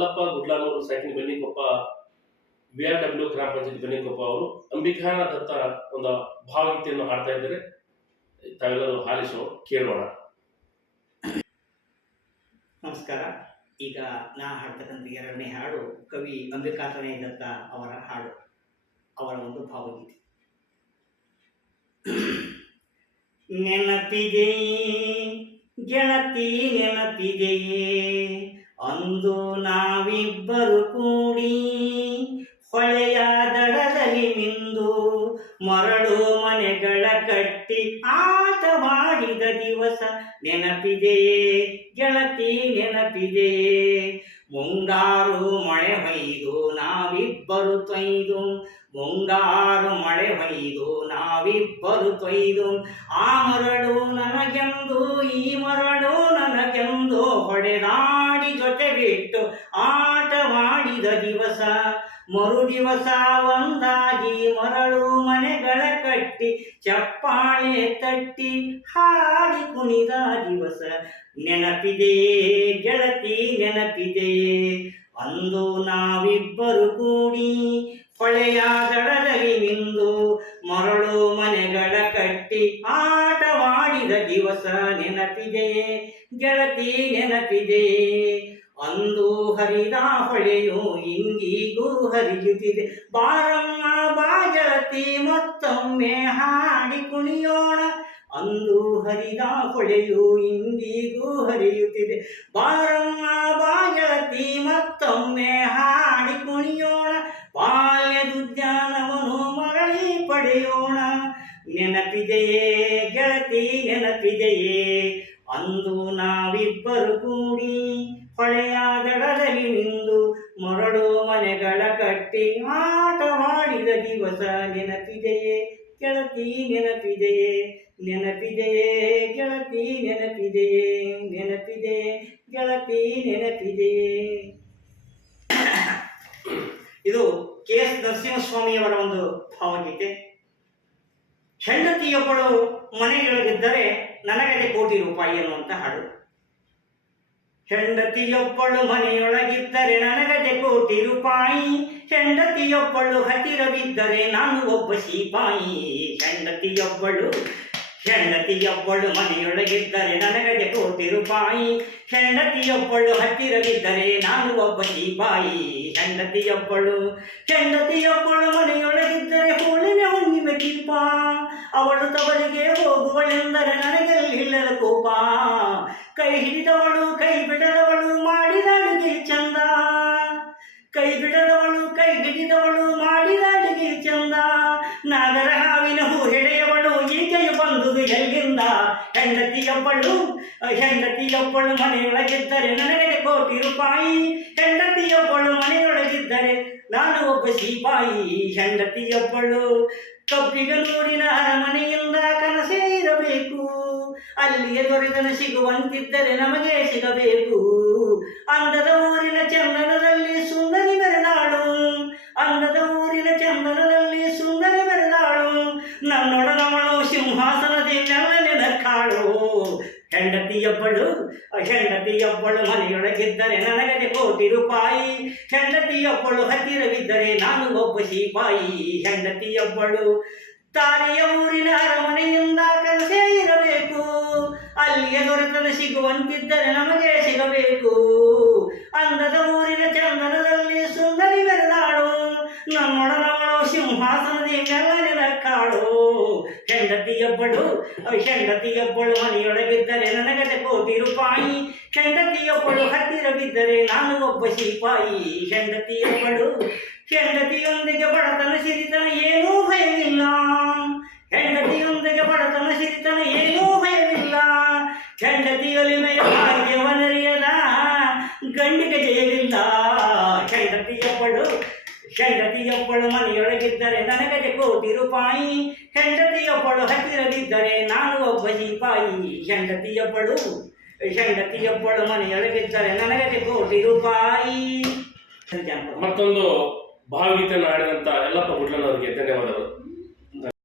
ಯಲ್ಲಪ್ಪ ಗುಡ್ಲಾನೂರು ಸಾಕಿನ Bennikoppa V R W ಗ್ರಾಮ ಪಂಚಾಯತ್ ಬೆನ್ನಿಕೊಪ್ಪ ಅವರು ಅಂಬಿಕಾನ ದತ್ತ ಒಂದು ಭಾವಗೀತೆಯನ್ನು ಹಾಡ್ತಾ ಇದ್ದಾರೆ. ತಾವೆಲ್ಲರೂ ಹಾಲಿಸೋ ಕೇಳೋಣ. ನಮಸ್ಕಾರ. ಈಗ ನಾ ಹಾಡ್ತಕ್ಕಂಥ ಎರಡನೇ ಹಾಡು ಕವಿ ಅಂಬಿಕಾತನೇ ದತ್ತ ಅವರ ಹಾಡು, ಅವರ ಒಂದು ಭಾವಗೀತೆ. ನೆನಪಿದೆ ಗೆಳತಿ ನೆನಪಿದೆಯೇ ಅಂದು ನಾವಿಬ್ಬರು ಕೂಡಿ ಹೊಳೆಯ ದಡದಲ್ಲಿ ನಿಂದು ಮರಳು ಮನೆಗಳ ಕಟ್ಟಿ ಆಟವಾಡಿದ ದಿವಸ ನೆನಪಿದೆಯೇ ಗೆಳತಿ ನೆನಪಿದೆಯೇ ಮುಂಗಾರು ಮಳೆ ಹೊಯ್ದು ನಾವಿಬ್ಬರು ತೊಯ್ದು, ಮುಂಗಾರು ಮಳೆ ಹೊಯ್ದು ನಾವಿಬ್ಬರು ತೊಯ್ದು, ಆ ಮರಳು ನನಗೆಂದು ಮರು ದಿವಸ ಒಂದಾಗಿ ಮರಳು ಮನೆಗಳ ಕಟ್ಟಿ, ಚಪ್ಪಾಳೆ ತಟ್ಟಿ ಹಾಡಿ ಕುಣಿದ ದಿವಸ. ನೆನಪಿದೆ, ಗೆಳತಿ, ನೆನಪಿದೆ. ಅಂದು ನಾವಿಬ್ಬರು ಕೂಡಿ ಹೊಳೆಯ ದಡದಲ್ಲಿ ನಿಂದು ಮರಳು ಮನೆಗಳ ಕಟ್ಟಿ ಆಟವಾಡಿದ ದಿವಸ. ನೆನಪಿದೆ, ಗೆಳತಿ ನೆನಪಿದೆಯೇ ಅಂದು ಹರಿದ ಹೊಳೆಯು ಇಂಗೀಗೂ ಹರಿಯುತ್ತಿದೆ. ಬಾರಮ್ಮ ಬಾಜಳತಿ ಮತ್ತೊಮ್ಮೆ ಹಾಡಿ ಕುಣಿಯೋಣ. ಅಂದು ಹರಿದ ಹೊಳೆಯು ಇಂದಿಗೂ ಹರಿಯುತ್ತಿದೆ. ಬಾರಮ್ಮ ಬಾಜಳತಿ ಮತ್ತೊಮ್ಮೆ ಹಾಡಿ ಕುಣಿಯೋಣ. ಬಾಲ್ಯದುದ್ಯಾನವನು ಮರಳಿ ಪಡೆಯೋಣ. ನೆನಪಿದೆಯೇ ಗೆಳತಿ, ನೆನಪಿದೆಯೇ? ಅಂದು ನಾವಿಬ್ಬರು ಕೂಡಿ ಹೊಳೆಯ ನಿಂದು ಮರಳು ಮನೆಗಳ ಕಟ್ಟಿ ಆಟವಾಡಿದ ದಿವಸ ನೆನಪಿದೆಯೇ? ಕೆಳತಿ ನೆನಪಿದೆಯೇ? ನೆನಪಿದೆಯೇ? ಗೆಳತಿ ನೆನಪಿದೆಯೇ? ನೆನಪಿದೆಯೇ ಗೆಳತಿ ನೆನಪಿದೆಯೇ? ಇದು ಕೆ ಎಸ್ ನರಸಿಂಹಸ್ವಾಮಿಯವರ ಒಂದು ಭಾವಗೀತೆ. ಹೆಂಡತಿಯೊಬ್ಬಳು ಮನೆಯೊಳಗಿದ್ದರೆ ನನಗದೆ ಕೋಟಿ ರೂಪಾಯಿ ಅನ್ನುವಂಥ ಹಾಡು. ಹೆಂಡತಿಯೊಬ್ಬಳು ಮನೆಯೊಳಗಿದ್ದರೆ ನನಗದೆ ಕೋಟಿ ರೂಪಾಯಿ. ಹೆಂಡತಿಯೊಬ್ಬಳು ಹತ್ತಿರವಿದ್ದರೆ ನಾನು ಒಬ್ಬ ಸಿಪಾಯಿ. ಹೆಂಡತಿಯೊಬ್ಬಳು ಹೆಂಡತಿಯೊಬ್ಬಳು ಮನೆಯೊಳಗಿದ್ದರೆ ನನಗದೆ ಕೋಟಿ ರೂಪಾಯಿ. ಹೆಂಡತಿಯೊಬ್ಬಳು ಹತ್ತಿರವಿದ್ದರೆ ನಾನು ಒಬ್ಬ ಸಿಪಾಯಿ. ಹೆಂಡತಿಯೊಬ್ಬಳು ಹೆಂಡತಿಯೊಬ್ಬಳು ಮನೆಯೊಳಗಿದ್ದರೆ ಹೋಳಿನ ಹುಣ್ಣಿಮೆ ದೀಪ. ಅವಳು ತವರಿಗೆ ಹೋಗುವಳೆಂದರೆ ಹೆಂಡತಿಯೊಬ್ಬಳು ಹೆಂಡತಿಯೊಬ್ಬಳು ಮನೆಯೊಳಗಿದ್ದರೆ ನನಗೆ ಕೋಟಿ ರೂಪಾಯಿ. ಹೆಂಡತಿಯೊಬ್ಬಳು ಮನೆಯೊಳಗಿದ್ದರೆ ನಾನು ಒಬ್ಬ ಸಿಪಾಯಿ ಹೆಂಡತಿಯೊಬ್ಬಳು ಕಬ್ಬಿಗನೂರಿನ ಅರಮನೆಯಿಂದ ಕನಸೇ ಇರಬೇಕು. ಅಲ್ಲಿಯೇ ದೊರೆತನ ಸಿಗುವಂತಿದ್ದರೆ ನಮಗೆ ಸಿಗಬೇಕು. ಅಂದದ ಊರಿನ ಹೆಂಡತಿಯೊಬ್ಬಳು ಹೆಂಡತಿಯೊಬ್ಬಳು ಮನೆಯೊಳಗಿದ್ದರೆ ನನಗದೆ ಕೋಟಿ ರೂಪಾಯಿ. ಹೆಂಡತಿಯೊಬ್ಬಳು ಹತ್ತಿರವಿದ್ದರೆ ನಾನು ಒಬ್ಬ ಸಿಪಾಯಿ, ಹೆಂಡತಿಯೊಬ್ಬಳು ತಾರೆಯ ಊರಿನ ಅರಮನೆಯಿಂದ ಕನಸೇ ಇರಬೇಕು. ಅಲ್ಲಿಯ ದೊರೆತನ ಸಿಗುವಂತಿದ್ದರೆ ನಮಗೆ ಸಿಗಬೇಕು. ಅಂದದ ಹೆಂಡತಿಯೊಬ್ಬಳು ಹೆಂಡತಿಯೊಬ್ಬಳು ಮನೆಯೊಳಗಿದ್ದರೆ ನನಗದೆ ಕೋಟಿ ರೂಪಾಯಿ. ಹೆಂಡತಿಯೊಬ್ಬಳು ಹತ್ತಿರವಿದ್ದರೆ ನಾನು ಒಬ್ಬ ಸಿಪಾಯಿ. ಹೆಂಡತಿಯೊಬ್ಬಳು, ಹೆಂಡತಿಯೊಂದಿಗೆ ಬಡತನ ಸಿರಿತನ ಏನೂ ಭಯವಿಲ್ಲ. ಹೆಂಡತಿಯೊಂದಿಗೆ ಬಡತನ ಸಿರಿತನ ಏನೂ ಭಯವಿಲ್ಲ. ಹೆಂಡತಿಯೊಲಿಮೆಯ ಭಾಗ್ಯವನರಿಯದ ಗಂಡಿಗೆ ಜಯವಿಲ್ಲ. ಹೆಂಡತಿಯೊಬ್ಬಳು ಮನೆಯೊಳಗಿದ್ದರೆ ನನಗದೆ ಕೋಟಿ ರೂಪಾಯಿ ಹೆಂಡತಿಯೊಬ್ಬಳು ಹತ್ತಿರದಿದ್ದರೆ ನಾನು ಒಬ್ಬ ಸಿಪಾಯಿ. ಹೆಂಡತಿಯೊಬ್ಬಳು ಹೆಂಡತಿಯೊಬ್ಬಳು ಮನೆಯೊಳಗಿದ್ದರೆ ನನಗದೆ ಕೋಟಿ ರೂಪಾಯಿ ಮತ್ತೊಂದು ಭಾವಗೀತೆಯನ್ನು ಹಾಡಿದಂತ ಎಲ್ಲಪ್ಪ ಗುಡ್ಲನವರಿಗೆ ಧನ್ಯವಾದಗಳು.